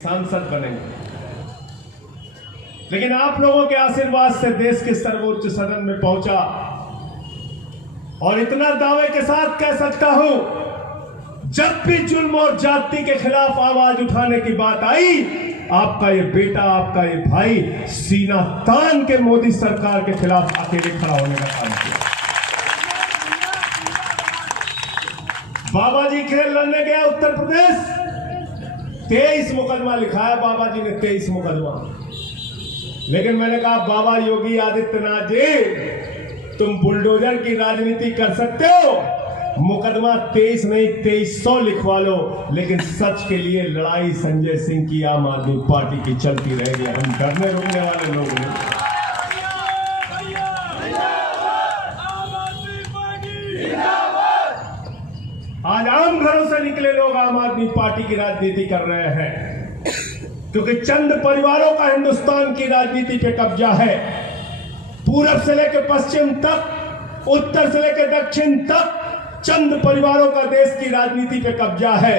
सांसद बनेंगे, लेकिन आप लोगों के आशीर्वाद से देश के सर्वोच्च सदन में पहुंचा। और इतना दावे के साथ कह सकता हूं, जब भी जुल्म और जाति के खिलाफ आवाज उठाने की बात आई, आपका ये बेटा, आपका ये भाई सीना तान के मोदी सरकार के खिलाफ अकेले खड़ा होने का काम किया। बाबा जी खेल लड़ने गया उत्तर प्रदेश, 23 मुकदमा लिखा है बाबा जी ने, 23 मुकदमा। लेकिन मैंने कहा बाबा योगी आदित्यनाथ जी, तुम बुलडोजर की राजनीति कर सकते हो, मुकदमा 23 नहीं 2300 लिखवा लो, लेकिन सच के लिए लड़ाई संजय सिंह की आम आदमी पार्टी की चलती रहेगी। हम डरने रुकने वाले लोग नहीं। आज आम घरों से निकले लोग आम आदमी पार्टी की राजनीति कर रहे हैं, क्योंकि चंद परिवारों का हिंदुस्तान की राजनीति पे कब्जा है। पूरब से लेकर पश्चिम तक, उत्तर से लेकर दक्षिण तक चंद परिवारों का देश की राजनीति पे कब्जा है।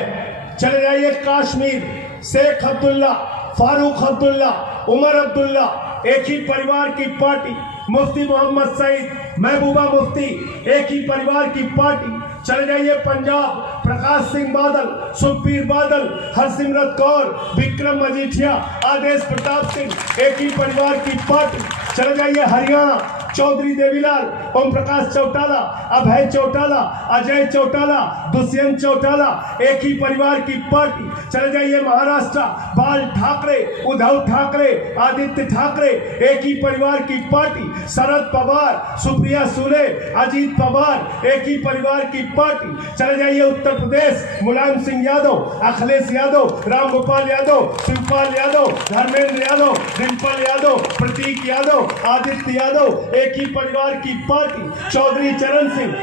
चले जाइए कश्मीर, शेख अब्दुल्ला, फारूक अब्दुल्ला, उमर अब्दुल्ला, एक ही परिवार की पार्टी। मुफ्ती मोहम्मद सईद, महबूबा मुफ्ती, एक ही परिवार की पार्टी। चले जाइए पंजाब, प्रकाश सिंह बादल, सुखबीर बादल, हरसिमरत कौर, विक्रम मजीठिया, आदेश प्रताप सिंह, एक ही परिवार की पार्टी। चले जाइए हरियाणा, चौधरी देवीलाल, ओम प्रकाश चौटाला, अभय चौटाला, अजय चौटाला, दुष्यंत चौटाला, एक ही परिवार की पार्टी। चले जाइए महाराष्ट्र, बाल ठाकरे, उद्धव ठाकरे, आदित्य ठाकरे, एक ही परिवार की पार्टी। शरद पवार, सुप्रिया सुले, अजीत पवार, एक ही परिवार की पार्टी। चले जाइए उत्तर प्रदेश, मुलायम सिंह यादव, अखिलेश यादव, रामगोपाल यादव, शिवपाल यादव, धर्मेंद्र यादव, डिम्पल यादव, प्रतीक यादव, आदित्य यादव, एक ही परिवार की पार्टी। चौधरी चरण सिंह,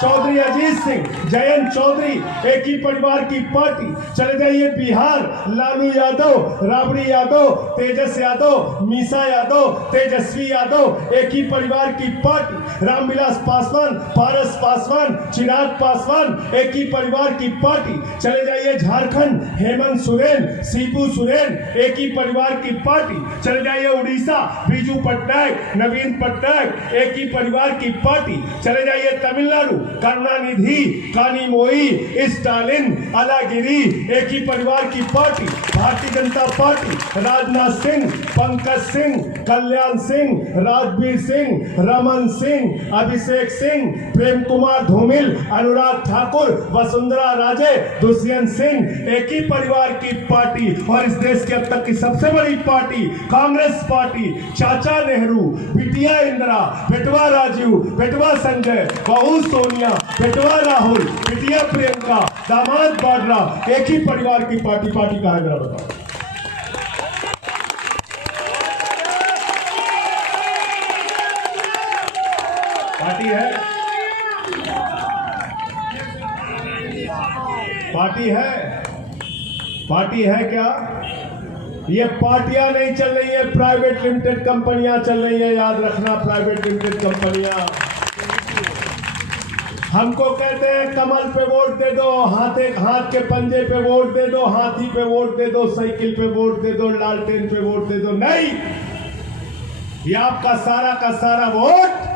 चौधरी अजीत सिंह, जयंत चौधरी, एक ही परिवार की पार्टी। चले जाइए बिहार, लालू यादव, राबड़ी यादव, तेजस यादव, मीसा यादव, तेजस्वी यादव, एक ही परिवार की पार्टी। रामविलास पासवान, पारस पासवान, चिराग पासवान, एक ही परिवार की पार्टी। चले जाइए झारखंड, हेमंत सोरेन, शिबू सोरेन, एक ही परिवार की पार्टी। चले जाइए उड़ीसा, बीजू पटनायक, नवीन पटनायक, एक ही परिवार की पार्टी। चले जाइए तमिलनाडु, करुणानिधि, कानीमोई, स्टालिन, अलागिरी, एक ही परिवार की पार्टी। भारतीय जनता पार्टी, राजनाथ सिंह, पंकज सिंह, कल्याण सिंह, राजवीर सिंह, रमन सिंह, अभिषेक सिंह, प्रेम कुमार धूमिल, अनुराग ठाकुर, वसुंधरा राजे, दुष्यंत सिंह, एक ही परिवार की पार्टी। और इस देश की अब तक की सबसे बड़ी पार्टी कांग्रेस पार्टी, चाचा नेहरू, बिटिया इंदिरा, बेटवा राजीव, बेटवा संजय, बहू सोनिया, बेटवा राहुल, बिटिया प्रियंका, दामाद बाड्रा, एक ही परिवार की पार्टी। पार्टी कहाँ है जरा बताओ। पार्टी है, पार्टी है, पार्टी है क्या? ये पार्टियां नहीं चल रही है, प्राइवेट लिमिटेड कंपनियां चल रही है। याद रखना, प्राइवेट लिमिटेड कंपनियां हमको कहते हैं कमल पे वोट दे दो, हाथ के पंजे पे वोट दे दो, हाथी पे वोट दे दो, साइकिल पे वोट दे दो, लालटेन पे वोट दे दो। नहीं, ये आपका सारा का सारा वोट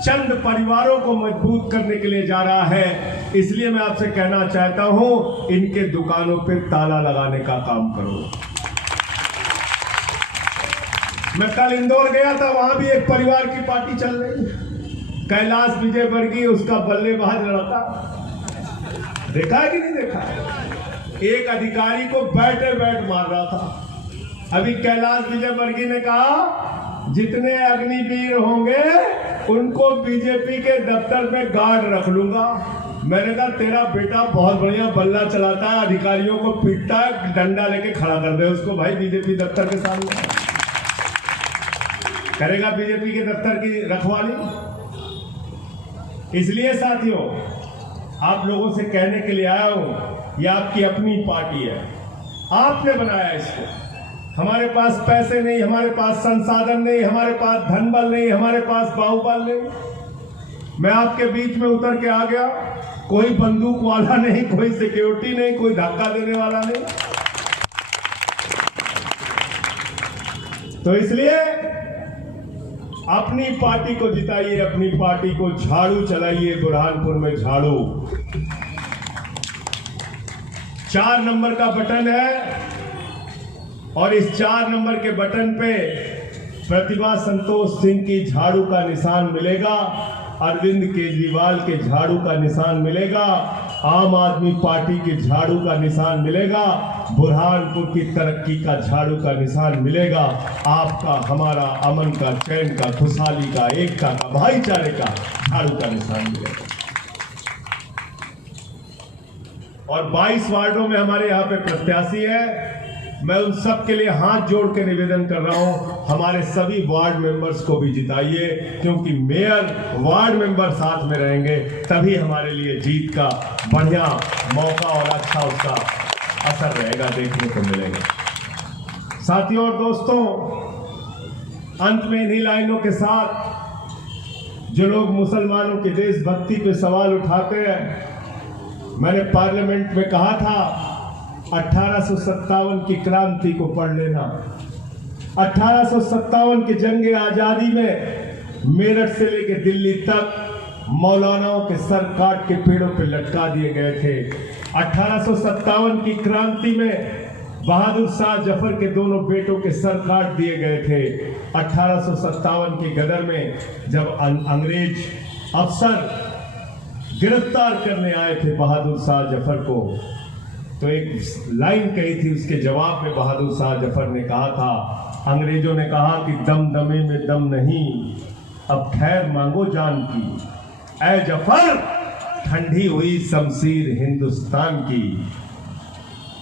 चंद परिवारों को मजबूत करने के लिए जा रहा है। इसलिए मैं आपसे कहना चाहता हूं, इनके दुकानों पे ताला लगाने का काम करो। मैं कल इंदौर गया था, वहां भी एक परिवार की पार्टी चल रही है। कैलाश विजयवर्गीय, उसका बल्लेबाज लड़का, देखा है कि नहीं देखा? एक अधिकारी को बैठे बैठ मार रहा था। अभी कैलाश विजयवर्गीय ने कहा, जितने अग्निवीर होंगे उनको बीजेपी के दफ्तर में गार्ड रख लूंगा। मैंने कहा, तेरा बेटा बहुत बढ़िया बल्ला चलाता है, अधिकारियों को पीटता है, डंडा लेके खड़ा कर दे उसको भाई बीजेपी दफ्तर के सामने। करेगा बीजेपी के दफ्तर की रखवाली। इसलिए साथियों, आप लोगों से कहने के लिए आया हूं, यह आपकी अपनी पार्टी है, आपने बनाया इसको। हमारे पास पैसे नहीं, हमारे पास संसाधन नहीं, हमारे पास धन बल नहीं, हमारे पास बाहुबल नहीं। मैं आपके बीच में उतर के आ गया, कोई बंदूक वाला नहीं, कोई सिक्योरिटी नहीं, कोई धक्का देने वाला नहीं। तो इसलिए अपनी पार्टी को जिताइए, अपनी पार्टी को झाड़ू चलाइए, बुरहानपुर में झाड़ू। 4 नंबर का बटन है और इस 4 नंबर के बटन पे प्रतिभा संतोष सिंह की झाड़ू का निशान मिलेगा, अरविंद केजरीवाल के झाड़ू का निशान मिलेगा, आम आदमी पार्टी के झाड़ू का निशान मिलेगा, बुरहानपुर की तरक्की का झाड़ू का निशान मिलेगा, आपका, हमारा, अमन का, चैन का, खुशहाली का, एकता का, भाईचारे का झाड़ू का निशान मिलेगा। और 22 वार्डों में हमारे यहाँ पे प्रत्याशी है। मैं उन सब के लिए हाथ जोड़ के निवेदन कर रहा हूं, हमारे सभी वार्ड मेंबर्स को भी जिताइए, क्योंकि मेयर, वार्ड मेंबर साथ में रहेंगे तभी हमारे लिए जीत का बढ़िया मौका और अच्छा उसका असर रहेगा, देखने को मिलेगा। साथियों और दोस्तों, अंत में इन्हीं लाइनों के साथ जो लोग मुसलमानों की देशभक्ति पे सवाल उठाते हैं, मैंने पार्लियामेंट में कहा था 1857 की क्रांति को पढ़ लेना। 1857 की जंग आजादी में मेरठ से लेकर दिल्ली तक मौलानाओं के सर काट के पेड़ों पे लटका दिए गए थे। 1857 की क्रांति में बहादुर शाह जफर के दोनों बेटों के सर काट दिए गए थे। 1857 की गदर में जब अंग्रेज अफसर गिरफ्तार करने आए थे बहादुर शाह जफर को, तो एक लाइन कही थी, उसके जवाब में बहादुर शाह जफर ने कहा था, अंग्रेजों ने कहा कि दम दमे में दम नहीं, अब खैर मांगो जान की, ऐ जफर ठंडी हुई शमशीर हिंदुस्तान की।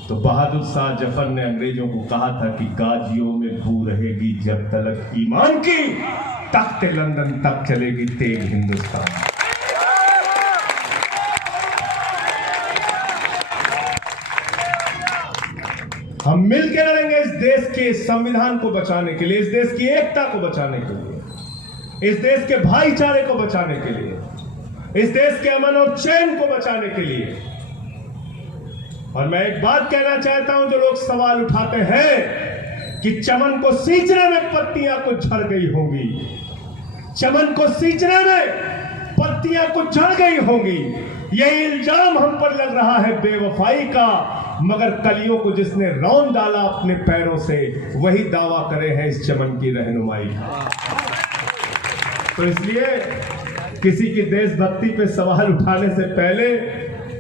तो बहादुर शाह जफर ने अंग्रेजों को कहा था कि गाजियों में बू रहेगी जब तलक ईमान की, तख्त लंदन तक चलेगी तेग हिंदुस्तान। हम मिलकर लड़ेंगे इस देश के संविधान को बचाने के लिए, इस देश की एकता को बचाने के लिए, इस देश के भाईचारे को बचाने के लिए, इस देश के अमन और चैन को बचाने के लिए। और मैं एक बात कहना चाहता हूं, जो लोग सवाल उठाते हैं कि चमन को सींचने में पत्तियां कुछ झड़ गई होंगी, चमन को सींचने में पत्तियां कुछ झड़ गई होंगी, यही इल्जाम हम पर लग रहा है बेवफाई का, मगर कलियों को जिसने रौंद डाला अपने पैरों से, वही दावा करे हैं इस चमन की रहनुमाई का। तो इसलिए किसी की देशभक्ति पे सवाल उठाने से पहले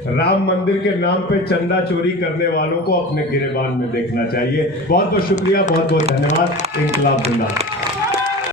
राम मंदिर के नाम पे चंदा चोरी करने वालों को अपने गिरेबान में देखना चाहिए। बहुत बहुत शुक्रिया, बहुत बहुत धन्यवाद। इंकलाब जिंदाबाद।